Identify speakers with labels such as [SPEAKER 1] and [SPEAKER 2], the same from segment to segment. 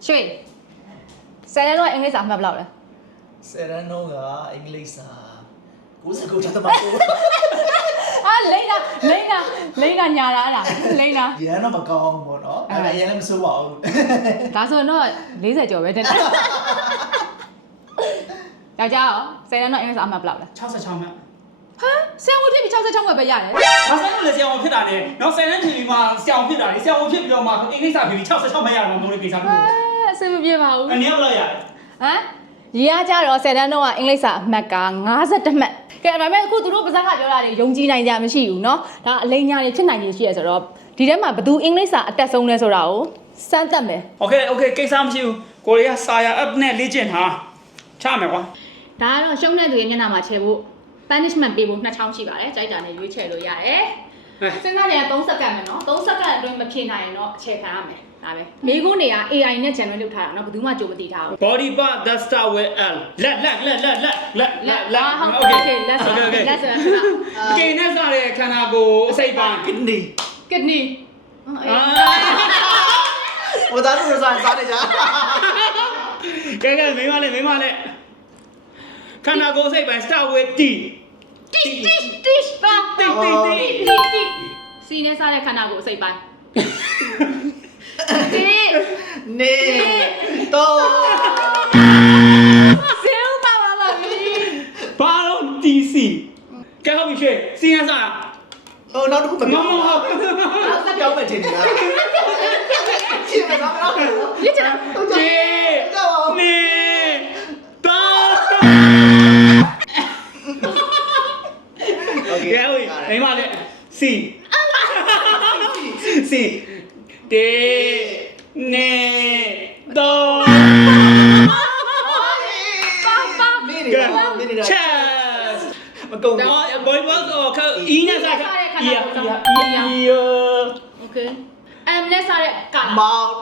[SPEAKER 1] ရွှေဆယ်တန်းတော့အင်္ဂလိပ်စာမှတ်ဘယ်လောက်လဲ
[SPEAKER 2] ဆယ်တန်းတော့ကအင်္ဂလိပ်စာ99ချက်တမကို
[SPEAKER 1] လိမ့်တာညာတာအဲ့ဒါလိမ့်တာ
[SPEAKER 2] ရန်တော့မကောင်းဘူးပေါ့နော်အဲ့ဒါရန်လည်းမစိုးပါဘူး
[SPEAKER 1] ဒါဆိုတော့40ကျော်ပဲတက်တယ်ယောက်ျားရောဆယ်တန်းတော့အင်္ဂလိပ်စာမှတ်ဘယ်လောက်လဲ
[SPEAKER 3] 66မှတ်
[SPEAKER 1] ဟာဆယ်ဝန်ဖြစ်ပြီး66မှတ်ပဲရတယ်
[SPEAKER 3] ဘာဆိုင်လို့လဲဆရာဝန်ဖြစ်တာလဲနောက်ဆယ်တန်းချိန်ပြီးမှဆရာဝန်ဖြစ်တာလေဆရာဝန်ဖြစ်ပြီးတော့မှအင်္ဂလိပ်စာဖြစ်ပြီး66မှတ်ရမှာမဟုတ်လေကိစ္စမျိုး
[SPEAKER 1] အဆင်မပြေပါဘူး
[SPEAKER 3] အနည်းဘယ်လောက်ရလဲ
[SPEAKER 1] ဟမ်ရီကကြတော့ဆယ်တန်းတော့အင်္ဂလိပ်စာအမှတ်က52မှတ်ကဲဒါပေမဲ့အခုသူတို့ပါဇက်ကပြောတာတွေယုံကြည်နိုင်ကြမရှိဘူးเนาะဒါအလိမ်ညာတွေဖြစ်နိုင်နေရှိရဆိုတော့ဒီထဲမှာဘသူအင်္ဂလိပ်စာအတက်ဆုံးလဲဆိုတာကိုစမ်းသပ်မယ်
[SPEAKER 3] โอเคကိစ္စမရှိဘူးကိုရီးယားစာရ app နဲ့လေ့ကျင့်ဟာချမယ်ကွာ
[SPEAKER 1] ဒါကတော့ရှုံးတဲ့သူရဲ့မျက်နှာမှာချေဖို့ punishment ပေးဖို့2ချောင်းရှိပါတယ်ကြိုက်တာနဲ့ရွေးချယ်လို့ရတယ်စဉ်းစားနေရ3စက္ကန့်မယ်နော်3စက္ကန့်အတွင်းမဖြေနိုင်ရင်တော့အခြေခံရမယ်ဒါပဲမိကုန်းတွေက AI နဲ့ generate လုပ်ထားတာနော်ဘယ်သူမှကြိုမသိထားဘူး
[SPEAKER 3] body part that start with L လက်
[SPEAKER 1] okay let's
[SPEAKER 3] ကိနဲ့စားတဲ့ခန္ဓာကိုယ်အစိပ်ပိုင်း
[SPEAKER 2] kidney ဟိုသားတို့စားနေကြ
[SPEAKER 3] ကဲမိမလေးခန္ဓာကိုယ်အစိပ်ပိုင်း start with T
[SPEAKER 1] ပါတီစီနဲ့စားတဲ့ခန္ဓာကိုယ်အစိပ်ပိုင်း
[SPEAKER 2] နေတော့
[SPEAKER 1] ဆဲဦးပါပြီ
[SPEAKER 3] ဘာလို့ DC ကဲဟုတ်ပြီစီနဲ့စား
[SPEAKER 2] ဟိုနောက်တစ်ခုမပြောဘူးနောက်ဆက်ပြောမယ်ထင်နေတာရှင်းမလား
[SPEAKER 1] ရချင်
[SPEAKER 3] ကျေနေတော့โอเคမိမလေးစီတေနေတော့chest
[SPEAKER 2] မကုန်
[SPEAKER 3] တော့ boy boss ကိုအီးနဲ့စားအီး
[SPEAKER 1] โอเคအမ်နဲ့စားတဲ့ကာလာ
[SPEAKER 2] မောင်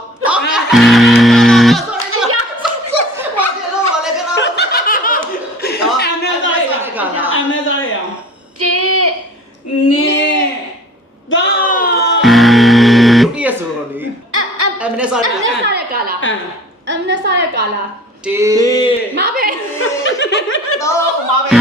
[SPEAKER 2] ဘာလို့လဲကတော့
[SPEAKER 3] အမ်နဲ့စားရအောင်
[SPEAKER 1] တေ
[SPEAKER 3] နေတော့
[SPEAKER 2] ဒုတိယဆိုတော့လေအမ်နဲ့စား
[SPEAKER 1] တဲ့ကာလာအမ်နဲ့စားတဲ့ကာလာ
[SPEAKER 2] တေ
[SPEAKER 1] မပဲ
[SPEAKER 2] တော့မပဲ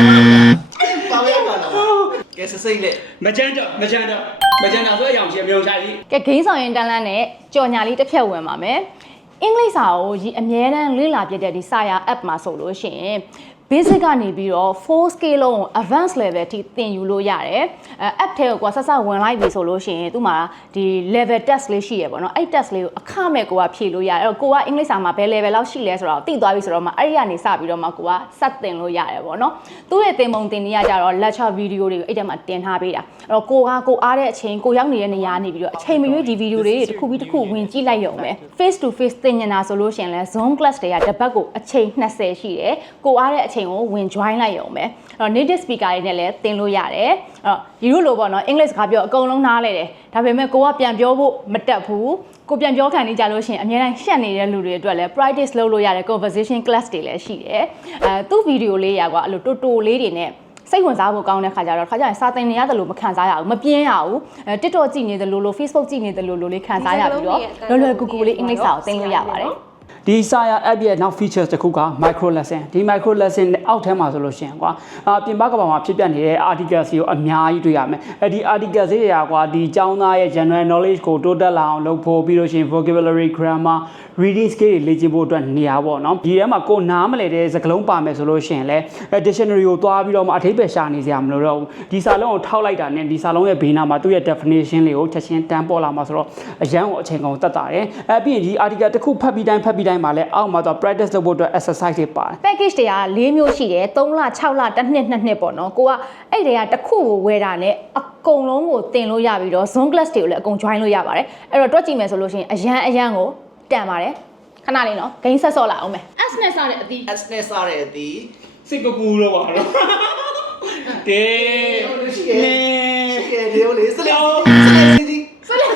[SPEAKER 2] ကဲစိတ်နဲ့
[SPEAKER 3] မကြမ်းတော့ဆိုအရောင်ချင်ပြုံးချကြီး
[SPEAKER 1] ကဲဂိမ်းဆောင်ရင်တန်းလန်းနဲ့ကြော်ညာလေးတစ်ဖြတ်ဝင်ပါမယ်အင်္ဂလိပ်စာကိုအမြဲတမ်းလေ့လာပြတဲ့ဒီစာရ app မှာဆိုလို့ရှိရင် basic ကနေပြီးတော့ 4 scale လုံး advanced level ထိသင်ယူလို့ရတယ်app ထဲကိုဆက်ဝင်လိုက်ပြီဆိုလို့ရှိရင်သူ့မှာဒီ level test လေးရှိရပေါ့နော်အဲ့ test လေးကိုအခမဲ့ကိုကဖြေလို့ရတယ်အဲ့တော့ကိုကအင်္ဂလိပ်စာမှာဘယ် level လောက်ရှိလဲဆိုတော့သိသွားပြီဆိုတော့မှအဲ့ဒီကနေစပြီးတော့မှကိုကဆက်သင်လို့ရတယ်ပေါ့နော်သူ့ရဲ့သင်ပုံသင်နေရကြတော့ lecture video တွေကိုအဲ့ထဲမှာတင်ထားပေးတာအဲ့တော့ကိုအားတဲ့အချိန်ကိုရောက်နေတဲ့နေရာနေပြီးတော့အချိန်မရွေးဒီ video တွေတစ်ခုပြီးတစ်ခုဝင်ကြည့်လိုက်ရုံပဲ face to face သင်နေတာဆိုလို့ရှိရင်လဲ Zoom class တွေကတစ်ပတ်ကိုအချိန်20ရှိတယ်ကိုအားတဲ့အချိန်ကိုဝင် join လိုက်ရုံပဲအဲ့တော့ native speaker တွေနဲ့လည်းသင်လို့ရတယ်အဲ့တော့ဒီလိုလိုပေါ့နော် English စကားပြောအကုန်လုံးနားလဲတယ်ဒါပေမဲ့ကိုကပြန်ပြောဖို့မတက်ဘူးကိုပြန်ပြောခံနေကြလို့ရှိရင်အများတိုင်းရှက်နေတဲ့လူတွေအတွက်လည်း practice လုပ်လို့ရတယ် conversation class တွေလည်းရှိတယ်သူ့ video လေးကွာအဲ့လိုတိုတိုလေးတွေနဲ့စိတ်ဝင်စားဖို့ကောင်းတဲ့ခါကျတော့ရင်စာသင်နေရတယ်လို့မခံစားရဘူးမပြင်းရဘူး TikTok ကြည့်နေတယ်လို့ Facebook ကြည့်နေတယ်လို့လေးခံစားရပြီးတော့လွယ်ကူကူလေး English စာကိုသင်လို့ရပါတယ်
[SPEAKER 3] ဒီစာရ app ရဲ့နောက် features တစ်ခုက micro lesson ဒီ micro lesson အောက်ထဲမှာဆိုလို့ရှိရင်ကွာပြင်ပကဘာမှာဖြစ်ပျက်နေတဲ့ articles တွေကိုအများကြီးတွေ့ရမယ်ဒီ articles တွေကကွာဒီကျောင်းသားရဲ့ general knowledge ကိုတိုးတက်လာအောင်လုပ်ဖို့ပြီးလို့ရှိရင် vocabulary grammar reading skill တွေလေ့ကျင့်ဖို့အတွက်နေရာပေါ့နော်ဒီထဲမှာကိုနားမလည်တဲ့စကားလုံးပါမယ်ဆိုလို့ရှိရင်လည်း dictionary ကိုသွားပြီးတော့မှအဓိပ္ပာယ်ရှာနေစရာမလိုတော့ဘူးဒီစာလုံးကိုထောက်လိုက်တာနဲ့ဒီစာလုံးရဲ့ဘေးနားမှာသူ့ရဲ့ definition လေးကိုချက်ချင်းတန်းပေါ်လာမှာဆိုတော့အရန်ကိုအချိန်ကုန်တက်တာတယ်ပြီးရင်ဒီ article တစ်ခုဖတ်ပြီးတိုင်းမှာလည်းအောက်မှာတော့ practice လုပ်ဖို့အတွက် exercise တွေပါတယ်
[SPEAKER 1] package တွေက4မျိုးရှိတယ်3လ6လ1နှစ်2နှစ်ပေါ့နော်ကိုကအဲ့တွေကတစ်ခုကိုဝယ်တာနဲ့အကုန်လုံးကိုသင်လို့ရပြီးတော့ Zoom class တွေကိုလည်းအကုန် join လို့ရပါတယ်အဲ့တော့တွက်ကြည့်မယ်ဆိုလို့ရှိရင်အရန်ကိုတန်ပါတယ်ခဏလေးနော်ဂိမ်းဆက်ဆော့လာအောင်မယ် S နဲ့စတဲ့အသီး
[SPEAKER 2] S နဲ့စားတဲ့အသီး
[SPEAKER 3] စင်ကာပူလို့ပါတော့တေ
[SPEAKER 2] ရှိတယ်ဒီလိုလေစလေးစလေး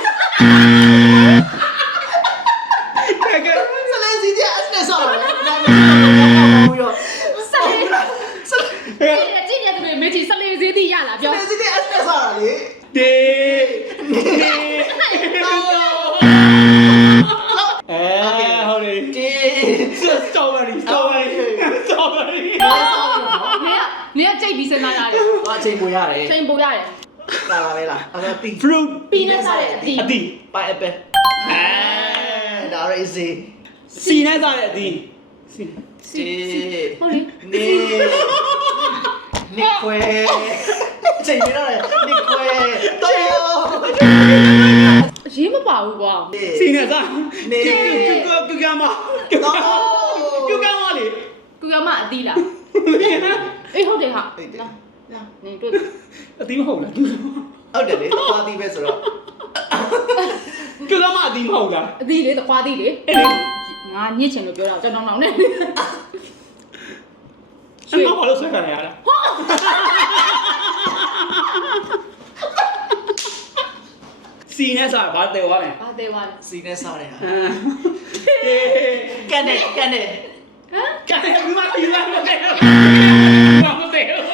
[SPEAKER 2] စားတယ်နာမည်ကိုပြော
[SPEAKER 1] ဆလေးကြည့်ရတယ်မေချီဆလေးဈေးတိရလာပြော
[SPEAKER 2] ဆလေးဈေးတိ S နဲ့စားတာလေ
[SPEAKER 3] တေဟုတ်တယ်
[SPEAKER 1] စဉ်းစားရတယ်
[SPEAKER 2] တော့အချိန်ပိုရတယ်
[SPEAKER 1] ချိန်ပိုရတယ်
[SPEAKER 2] လာပါလေလားအဲ့ဒါတီ
[SPEAKER 3] fruit
[SPEAKER 1] ပြီးနဲ့စားတဲ့အတီး
[SPEAKER 3] အတီ
[SPEAKER 2] ပိုင်အပယ်ဒါရ easy
[SPEAKER 3] စီနဲ့စားတဲ့အတီစီ
[SPEAKER 1] ဟုတ်လေ
[SPEAKER 2] နေခွဲချိန်ပြရတယ်နေခွဲတော်ရော
[SPEAKER 1] ရေးမပါဘူးကွာ
[SPEAKER 3] စီနဲ့စား
[SPEAKER 2] နေ
[SPEAKER 3] ကူကမကူကမလေ
[SPEAKER 1] ကူကမအတီးလားအေးဟုတ်တယ်ဟာလာနေတွေ့
[SPEAKER 3] အတီမဟုတ်လား
[SPEAKER 2] ဟုတ်တယ်လေသွားတီးပဲဆိုတော့
[SPEAKER 3] ကူကမအတီမဟုတ်လား
[SPEAKER 1] အတီးလေတခွားတီးလေ
[SPEAKER 3] အဲ့လေ
[SPEAKER 1] ငါညစ်ချင်လို့ပြောတာကြောင်တောင်နဲ့
[SPEAKER 3] အဲ့မဘာလို့ဆွဲခံရတာစီနဲ့စားဘာတဲသွားလဲ
[SPEAKER 1] ဘာသေးပါလဲ
[SPEAKER 2] စီနဲ့စားတယ်ဟာ
[SPEAKER 3] အေး
[SPEAKER 2] ကန်နေ
[SPEAKER 1] ဟမ်
[SPEAKER 3] ကဲဘူးမယူလာမတဲဘာမတဲ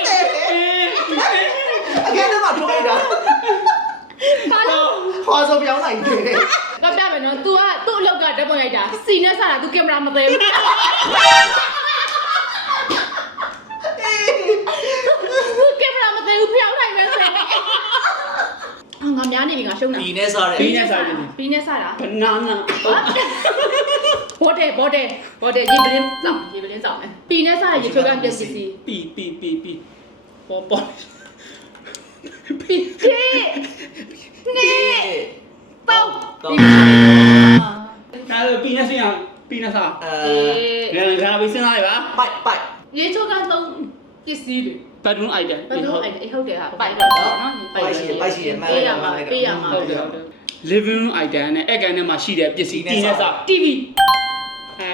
[SPEAKER 2] အကဲတော့ထိုးလိုက်တာ
[SPEAKER 1] ကားလို့
[SPEAKER 2] ဟောဆိုပြောင်းလိုက်တယ်
[SPEAKER 1] ကပြမယ်နော် तू ကသူ့အလောက်ကဓာတ်ပုံရိုက်တာစီနဲ့စားတာ तू ကင်မရာမသိဘူးကင်မရာမသိဘူးဖျောင်းနိုင်မယ်ဆိုရင်ငါများနေပြီငါရှုံးတာ
[SPEAKER 2] ဘီနဲ့စားတယ်
[SPEAKER 3] ဘီနဲ့စားတယ်
[SPEAKER 1] ပြီးနဲ့စားတာ
[SPEAKER 3] ဘနာနာ
[SPEAKER 1] ဘောတယ်ရေပလင်းစောင်းမယ်ပြီးနဲ့စားရရေချိုးကပြက်စီစီ
[SPEAKER 3] ပီပေါ်
[SPEAKER 1] ပြီးနေပေါက်
[SPEAKER 3] အဲ့ပီနဲ့စင်ရပီနဲ့စား
[SPEAKER 2] အဲ
[SPEAKER 3] ငါပြီးစင်လာလေပါ
[SPEAKER 2] ပိုက်
[SPEAKER 1] ရေချိုးကတော့ပစ္စည်းတွေ
[SPEAKER 3] bedroom item
[SPEAKER 1] ဘယ်လိုအဲ့ဟုတ်တယ်ဟာပိုက်တော့နော်
[SPEAKER 2] ပိုက်ရှိတယ်မှန်
[SPEAKER 1] ပေးရ
[SPEAKER 2] တယ်
[SPEAKER 1] မှာ
[SPEAKER 2] မှန်တယ်
[SPEAKER 1] ပေးရမှာ
[SPEAKER 3] ဟုတ်တယ် living room item နဲ့အဲ့ကန်ထဲမှာရှိတဲ့ပစ္စည်းတီနဲ့စား
[SPEAKER 1] TV
[SPEAKER 3] အာ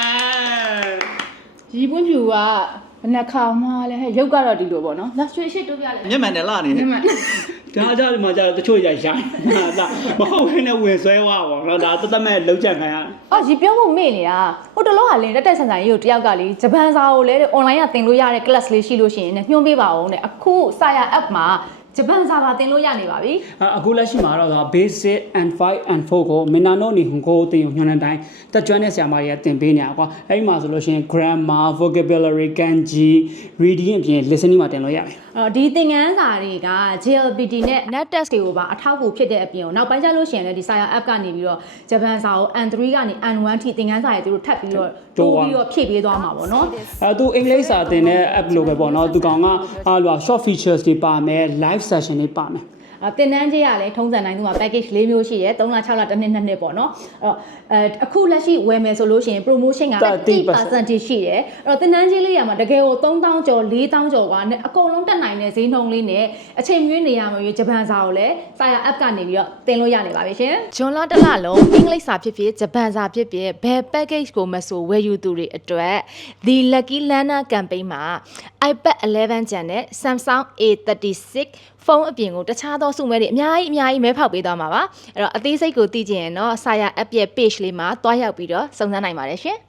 [SPEAKER 1] ရီပွင့်ဖြူကဘယ်နှခါမှလဲဟဲ့ရုပ်ကတော့ဒီလိုပေါ့နော်လက်ရွှေရှစ်တိုးပြလဲ
[SPEAKER 2] မျက်မှန်တယ်လားနေ
[SPEAKER 1] ညမ
[SPEAKER 3] ဒါကြဒီမှာကြတချို့ရရိုင်းဟာမဟုတ်ဘဲနဲ့ဝင်ဆွဲသွားပါတော့ဒါတမဲ့လုံးချန်ခံရ
[SPEAKER 1] အော်ရီပြောဖို့မေ့နေတာဟိုတလောကလင်းတက်ဆန်ဆန်ကြီးကိုတယောက်ကလေဂျပန်စာကိုလည်း online ကသင်လို့ရတဲ့ class လေးရှိလို့ရှိရင်ညွှန်ပေးပါအောင်တဲ့အခုစာရ app မှာဂျပန်စာပါသင်လို့ရနေပါပြီ
[SPEAKER 3] အခုလက်ရှိမှာတော့ basic and 5 and 4ကိုမင်နာနိုနေဟွန်ကိုတင်ညွှန်တဲ့အတိုင်းတက်ကျွမ်းတဲ့ဆရာမတွေကသင်ပေးနေတာကွာအဲ့ဒီမှာဆိုလို့ရှိရင် grammar vocabulary kanji reading အပြင် listening မှာတင်လို့ရမယ်
[SPEAKER 1] ဒီသင်ခန်းစာတွေက JLPT နဲ့ net test တွေကိုပါအထောက်အကူဖြစ်တဲ့အပြင်နောက်ပိုင်းကျလို့ရှိရင်လည်းဒီစာရ app ကနေပြီးတော့ဂျပန်စာကို N3 ကနေ N1 ထိသင်ခန်းစာတွေသူတို့ထပ်ပြီးတော့တိုးပြီးတော့ဖြည့်ပေးသွားမှာပေါ့နော်
[SPEAKER 3] သူအင်္ဂလိပ်စာသင်တဲ့ app လိုပဲပေါ့နော်သူကောင်ကshort features တွေပါမယ် live session တွေပါမယ်
[SPEAKER 1] သင်တန်းကြီးကလည်းထုံးစံတိုင်းသူမှာ package ၄မျိုးရှိရဲ3လ6လတစ်နှစ်2နှစ်ပေါ့နော်အခုလက်ရှိဝယ်မယ်ဆိုလို့ရှိရင် promotion က30% ရှိတယ်အဲ့တော့သင်တန်းကြီးလေးရမှာတကယ်ကို3000ကျော်4000ကျော်ကအကုန်လုံးတက်နိုင်တဲ့ဈေးနှုန်းလေးနဲ့အချိန်မွေးနေရမှာရွေးဂျပန်စာကိုလည်းစာရ app ကနေပြီးတော့သင်လို့ရနေပါပြီရှင်ဂျွန်လတစ်လလုံးအင်္ဂလိပ်စာဖြစ်ဖြစ်ဂျပန်စာဖြစ်ဖြစ်ဘယ် package ကိုမဆိုဝယ်ယူသူတွေအတွက် The Lucky Learner Campaign မှာ iPad 11 Gen နဲ့ Samsung A36 ဖုန်းအပြင်ကိုတခြားသောစုမဲတွေအများကြီးမဲဖောက်ပေးသွားမှာပါအဲ့တော့အသေးစိတ်ကိုသိချင်ရင်တော့စာရ app ရဲ့ page လေးမှာတွားရောက်ပြီးတော့စုံစမ်းနိုင်ပါတယ်ရှင်